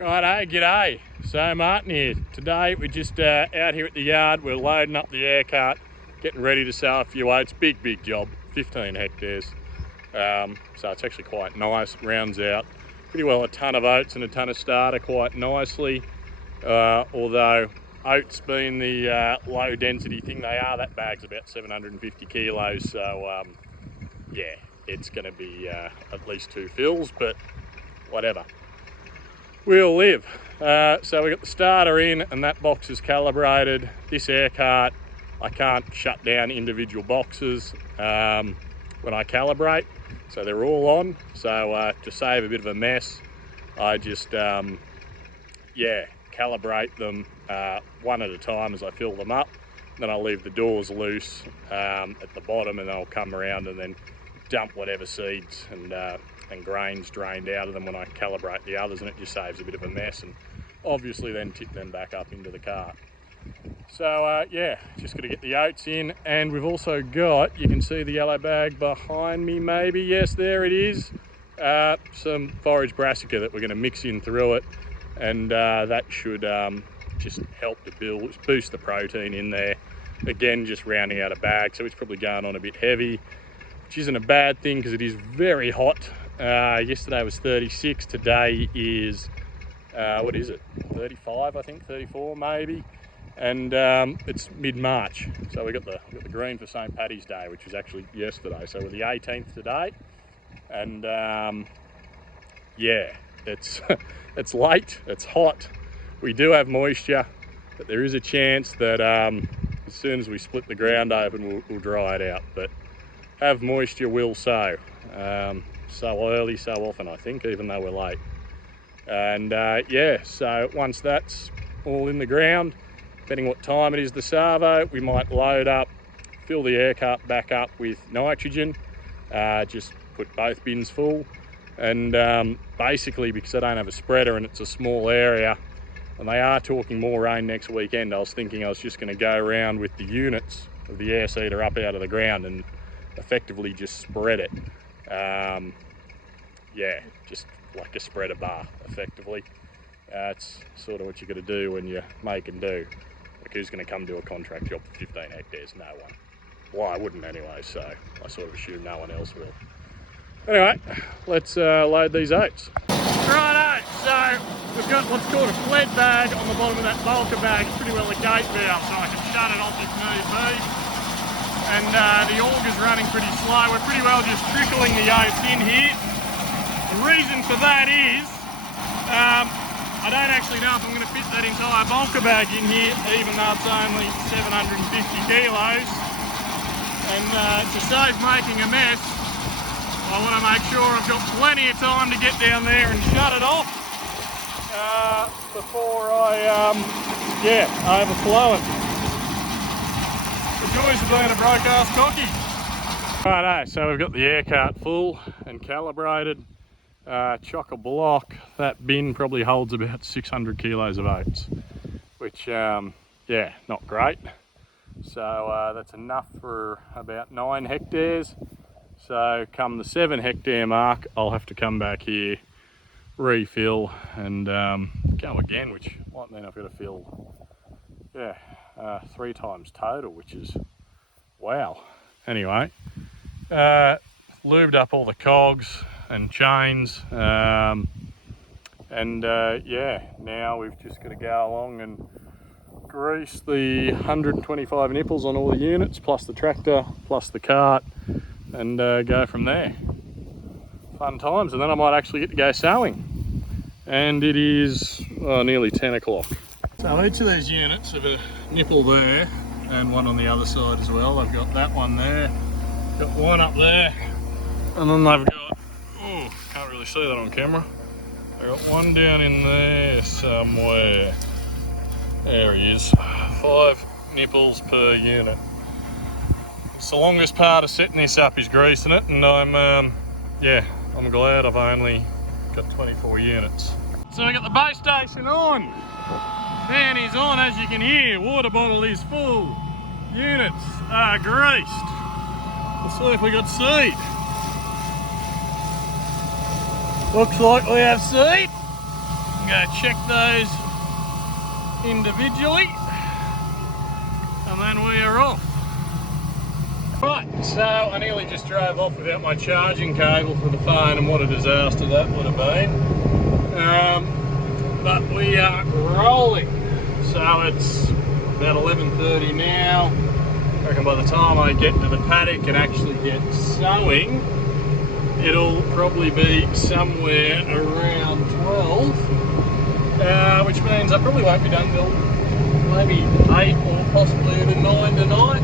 Righto, g'day. So Martin here. Today we're just out here at the yard. We're loading up the air cart, getting ready to sow a few oats. Big job, 15 hectares. So it's actually quite nice. Rounds out pretty well a ton of oats and a ton of starter quite nicely. Although oats being the low density thing they are, that bag's about 750 kilos. So yeah, it's going to be at least 2 fills, but whatever. We'll live. So we got the starter in and that box is calibrated. This air cart, I can't shut down individual boxes when I calibrate, so they're all on. So to save a bit of a mess, I just calibrate them one at a time as I fill them up. Then I'll leave the doors loose at the bottom, and I'll come around and then dump whatever seeds and grains drained out of them when I calibrate the others, and it just saves a bit of a mess, and obviously then tip them back up into the cart. So yeah, just got to get the oats in, and we've also got, you can see the yellow bag behind me maybe, yes there it is, some Forage Brassica that we're going to mix in through it, and that should just help to boost the protein in there. Again, just rounding out a bag, so it's probably going on a bit heavy, which isn't a bad thing because it is very hot. Yesterday was 36, today is, what is it, 35 I think, 34 maybe, and it's mid-March, so we got the green for St. Paddy's Day, which was actually yesterday, so we're the 18th today, and yeah, it's it's late, it's hot, we do have moisture, but there is a chance that as soon as we split the ground open we'll dry it out, but have moisture, will sow. So early, so often I think, even though we're late. And yeah, so once that's all in the ground, depending what time it is the salvo, we might load up, fill the air cart back up with nitrogen, just put both bins full, and basically because I don't have a spreader and it's a small area, and they are talking more rain next weekend, I was thinking I was just going to go around with the units of the air seeder up out of the ground and effectively just spread it. Yeah, just like a spreader bar effectively. It's sort of what you got to do when you make and do. Like, who's going to come do a contract job for 15 hectares? No one. Well, I wouldn't anyway, so I sort of assume no one else will. Anyway, let's load these oats. Righto, so we've got what's called a fled bag on the bottom of that bulker bag. It's pretty well a gate valve, so I can shut it off if need be. And the auger's running pretty slow. We're pretty well just trickling the oats in here. The reason for that is I don't actually know if I'm going to fit that entire bulker bag in here, even though it's only 750 kilos. And to save making a mess, I want to make sure I've got plenty of time to get down there and shut it off before I overflow it. The joys of being a broke-ass cocky. Righto, so we've got the air cart full and calibrated. Chock-a-block, that bin probably holds about 600 kilos of oats, which, yeah, not great. So that's enough for about 9 hectares. So come the 7 hectare mark, I'll have to come back here, refill, and go again, which might mean I've got to fill, 3 times total, which is, wow. Anyway, lubed up all the cogs and chains, yeah, now we've just got to go along and grease the 125 nipples on all the units, plus the tractor, plus the cart, and go from there. Fun times, and then I might actually get to go sowing. And it is nearly 10 o'clock. So each of these units have a nipple there and one on the other side as well. I've got that one there, got one up there, and then they've got, oh, can't really see that on camera. I've got one down in there somewhere. There he is, 5 nipples per unit. It's the longest part of setting this up is greasing it, and I'm glad I've only got 24 units. So I got the base station on. Fan is on, as you can hear. Water bottle is full. Units are greased. Let's see if we got seed. Looks like we have seed. I'm going to check those individually, and then we are off. Right, so I nearly just drove off without my charging cable for the phone, and what a disaster that would have been. But we are rolling. So it's about 11:30 now. I reckon by the time I get to the paddock and actually get sowing, it'll probably be somewhere around 12, which means I probably won't be done till maybe 8 or possibly even 9 tonight,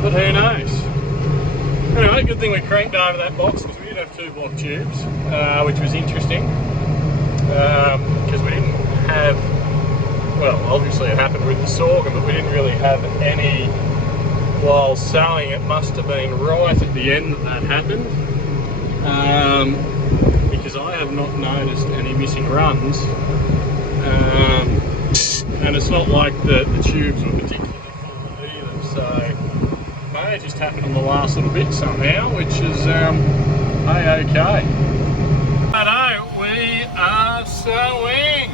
but who knows. Anyway, good thing we cranked over that box, because we did have 2 block tubes, which was interesting, because we didn't have, well, obviously it happened with the sorghum, but we didn't really have any while sowing. It must have been right at the end that happened, because I have not noticed any missing runs, and it's not like the tubes were particularly full either, so it may have just happened on the last little bit somehow, which is a-okay. Righto, we are sowing,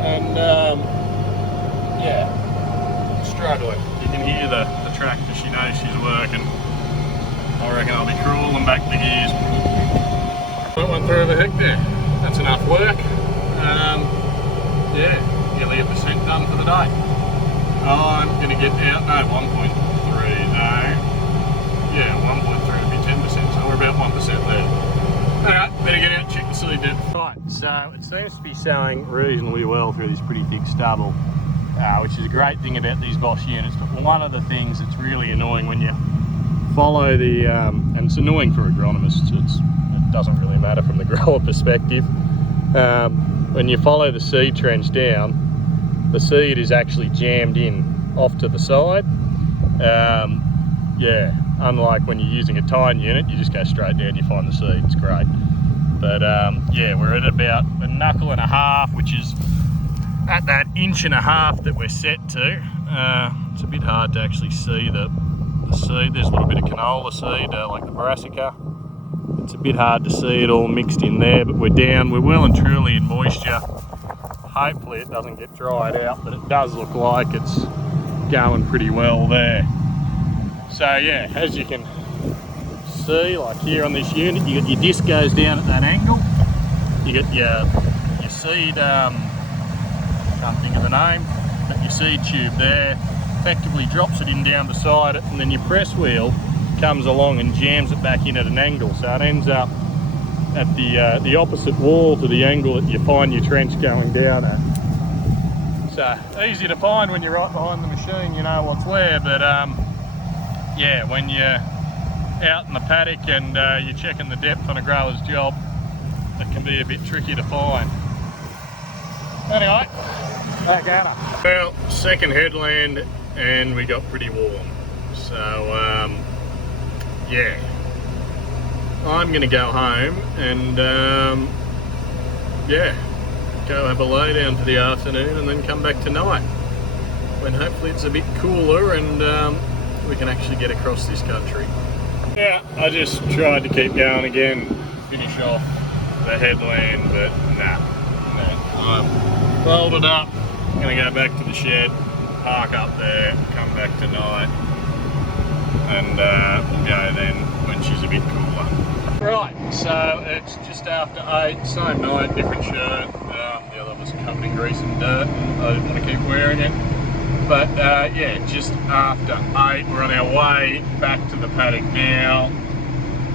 and yeah, struggling. You can hear the tractor, she knows she's working. I reckon I'll be crawling back the gears. 0.13 of a hectare, that's enough work. Yeah, nearly 1% done for the day. I'm going to get out, no, 1.3, no. Yeah, 1.3 would be 10%, so we're about 1% there. Alright, better get out and check the seed depth. Right, so it seems to be sowing reasonably well through this pretty thick stubble, which is a great thing about these Bosch units. But one of the things that's really annoying when you follow the, and it's annoying for agronomists, it doesn't really matter from the grower perspective, when you follow the seed trench down, the seed is actually jammed in off to the side. Yeah, unlike when you're using a tine unit, you just go straight down, you find the seed, it's great. But yeah, we're at about 1.5 knuckles, which is at that 1.5 inches that we're set to. It's a bit hard to actually see the seed. There's a little bit of canola seed, like the Brassica. It's a bit hard to see it all mixed in there, but we're down, we're well and truly in moisture. Hopefully it doesn't get dried out, but it does look like it's going pretty well there. So yeah, as you can see, like here on this unit, you got your disc goes down at that angle. You got your seed, can't think of the name, but your seed tube there effectively drops it in down beside it, and then your press wheel comes along and jams it back in at an angle, so it ends up at the opposite wall to the angle that you find your trench going down at. So easy to find when you're right behind the machine, you know what's where, but yeah, when you're out in the paddock and you're checking the depth on a grower's job, it can be a bit tricky to find. Anyway, back at her. Well, second headland and we got pretty warm, so yeah, I'm gonna go home and yeah, go have a lay down for the afternoon and then come back tonight when hopefully it's a bit cooler and we can actually get across this country. Yeah, I just tried to keep going again, finish off the headland, but nah, I've folded up, gonna go back to the shed, park up there, come back tonight, and we'll go then when she's a bit cooler. Right, so it's just after 8, same night, different shirt. The other was covered in grease and dirt, and I didn't want to keep wearing it. But yeah, just after 8, we're on our way back to the paddock now.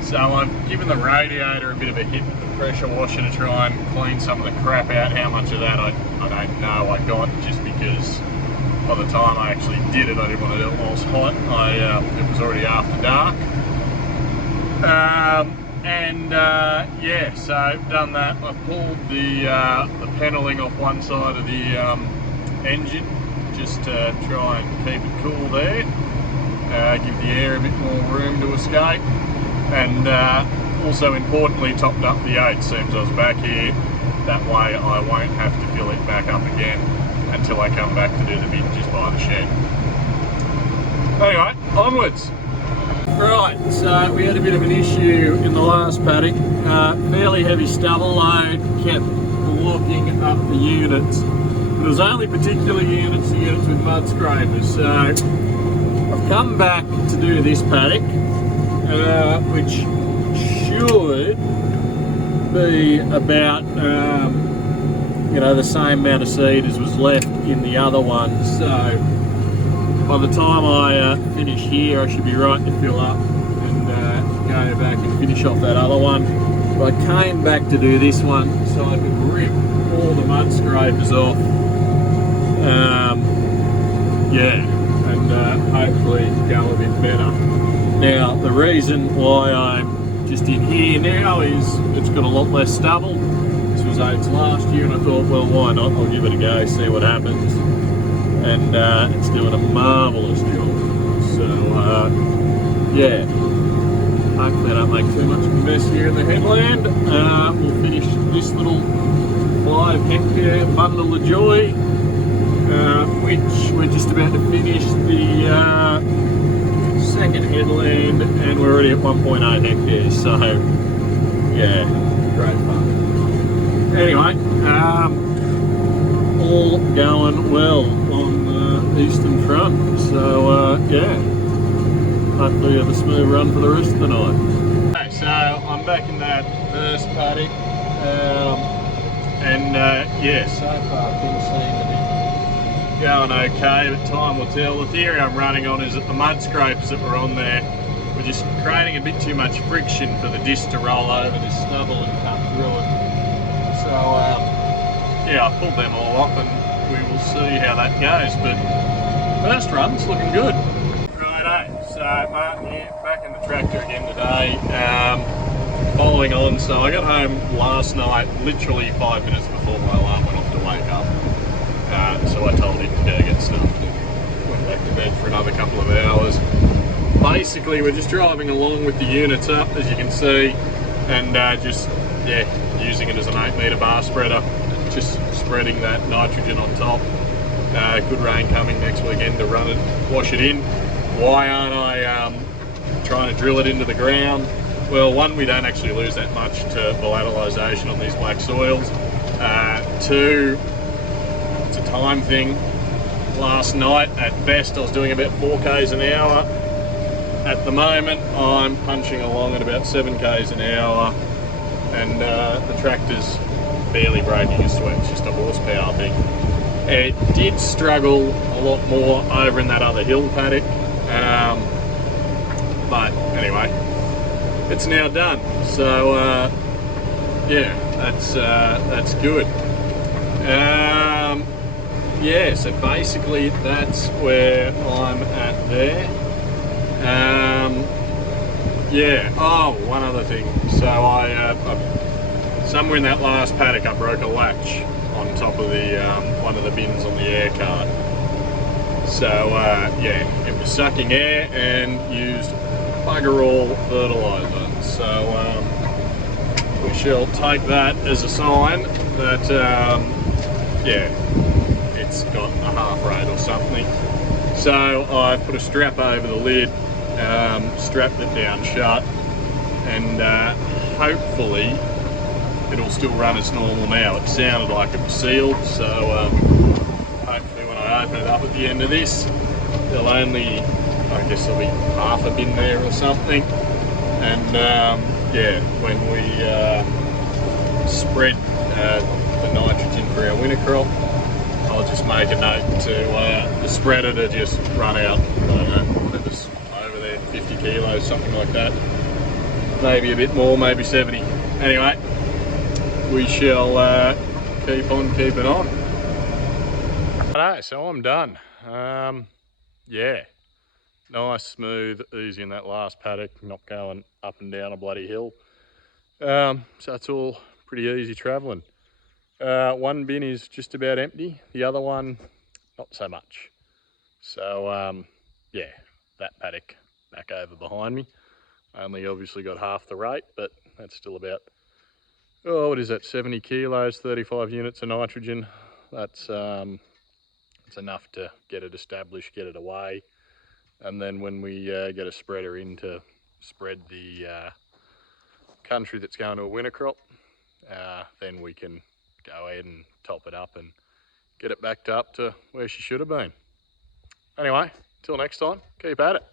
So I've given the radiator a bit of a hit with the pressure washer to try and clean some of the crap out. How much of that I don't know. I got just because by the time I actually did it, I didn't want to do it while it was hot. It was already after dark. Yeah, so I've done that. I've pulled the panelling off one side of the engine just to try and keep it cool there, give the air a bit more room to escape, and also importantly topped up the 8 seams I was back here. That way I won't have to fill it back up again until I come back to do the bit just by the shed. Anyway, onwards. Right, so we had a bit of an issue in the last paddock. Fairly heavy stubble load, kept blocking up the units. But it was only particular units with mud scrapers. So I've come back to do this paddock, which should be about the same amount of seed as was left in the other one. So by the time I finish here, I should be right to fill up and go back and finish off that other one. But I came back to do this one so I could rip all the mud scrapers off. And hopefully go a bit better. Now, the reason why I'm just in here now is it's got a lot less stubble. This was oats last year, and I thought, well, why not? I'll give it a go, see what happens. And it's doing a marvellous job. So, hopefully I don't make too much of a mess here in the headland. We'll finish this little 5 hectare bundle of joy, which we're just about to finish the second headland, and we're already at 1.8 hectares, so yeah, great fun. Anyway, all going well on the eastern front, so hopefully have a smooth run for the rest of the night. Okay, so I'm back in that first paddock, so far things seem to be going okay, but time will tell. The theory I'm running on is that the mud scrapers that were on there were just creating a bit too much friction for the disc to roll over this stubble and cut through it. So I pulled them all off, and we will see how that goes, but first run's looking good. Righto, so Martin here, back in the tractor again today, following on. So I got home last night, literally 5 minutes before my alarm went off to wake up. So I told him to go get stuff, went back to bed for another couple of hours. Basically, we're just driving along with the units up, as you can see, and using it as an 8 metre bar spreader, just spreading that nitrogen on top. Good rain coming next weekend to run it, wash it in. Why aren't I trying to drill it into the ground? Well, one, we don't actually lose that much to volatilisation on these black soils. Two, it's a time thing. Last night, at best, I was doing about 4 k's an hour. At the moment, I'm punching along at about 7 k's an hour, and the tractor's barely breaking a sweat. It's just a horsepower thing. It did struggle a lot more over in that other hill paddock, but anyway, it's now done. So that's good. So basically that's where I'm at there. Oh, one other thing. So I somewhere in that last paddock I broke a latch on top of the one of the bins on the air cart. So it was sucking air and used bugger all fertiliser. So we shall take that as a sign that it's got a half rate or something. So I've put a strap over the lid, strapped it down shut, and hopefully it'll still run as normal now. It sounded like it was sealed, so hopefully when I open it up at the end of this, there'll only, I guess there'll be half a bin there or something. And when we spread the nitrogen for our winter crop, I'll just make a note to the spreader to just run out, I don't know, whatever's over there, 50 kilos, something like that. Maybe a bit more, maybe 70. Anyway, we shall keep on keeping on. Alright, so I'm done. Nice, smooth, easy in that last paddock, not going up and down a bloody hill. So it's all pretty easy travelling. One bin is just about empty, the other one not so much. So that paddock back over behind me. Only obviously got half the rate, but that's still about, what is that, 70 kilos, 35 units of nitrogen. That's it's enough to get it established, get it away, and then when we get a spreader in to spread the country that's going to a winter crop, then we can go ahead and top it up and get it backed up to where she should have been. Anyway, till next time, keep at it.